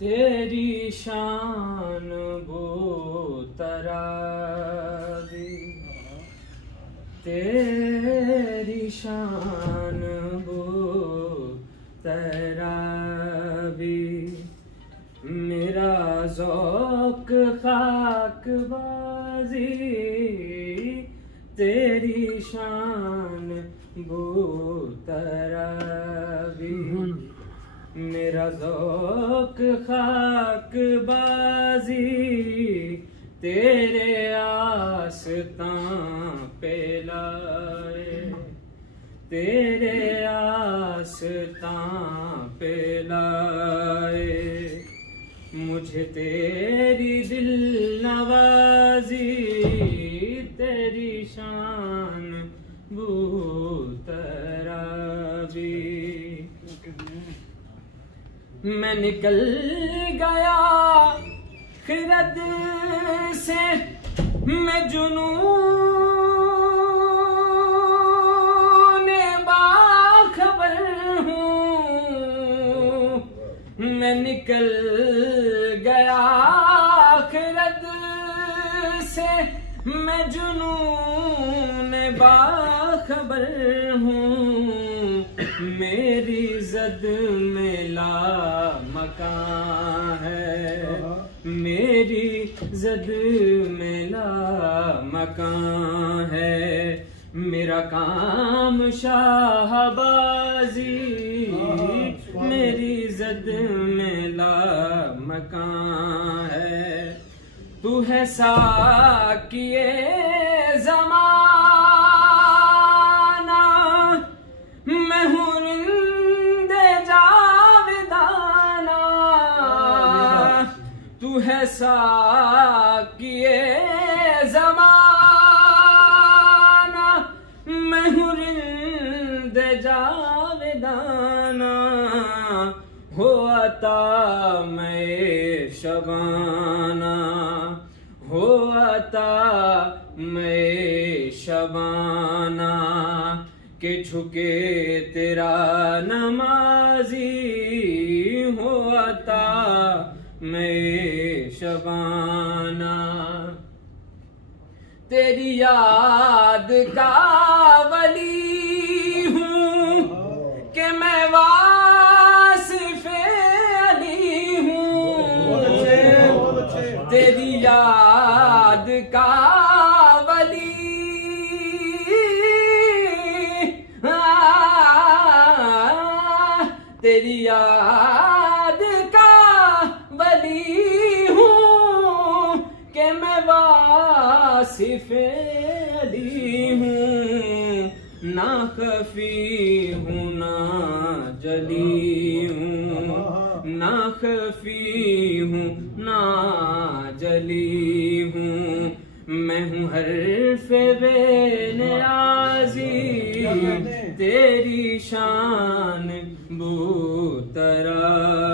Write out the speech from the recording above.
तेरी शान बुतरावी, तेरी शान बुतरावी, मेरा ज़ौक़ खाकबाज़ी, तेरी शान बुतरावी, मेरा ज़ौक़ खाकबाज़ी, तेरे आस्तां पे लाए, तेरे आस्तां पे लाए, मुझे तेरी दिल नवाज़ी, तेरी शान बुतरावी। मैं निकल गया खिरद से, मैं जुनूने बाखबर हूँ, मैं निकल गया खिरद से, मैं जुनूने बाखबर हूँ, मेरी ज़द में ला मकान है, मेरी ज़द में ला मकान है, मेरा काम शाहबाजी, मेरी ज़द में ला मकान है, तू है साकिए ज़माना, मैं हूँ रिंदे जावेदाना, तू है साकिए ज़माना, मैं हूँ रिंदे जावेदाना, हो अता मैं शबाना, हो अता मैं शबाना, के झुके तेरा नमाजी, हो अता मैं शबाना, तेरी याद का वली हूँ कि मैं वासिफ़े अली हूँ, तेरी याद का वली, तेरी याद का वली हूँ कि मैं वासिफ़े अली हूँ, ना खफी हूँ ना जली हूँ, ना खफी हूँ ना जली हूँ, मैं हूँ हर्फ़े बेनियाज़ी, तेरी शान बुतरावी।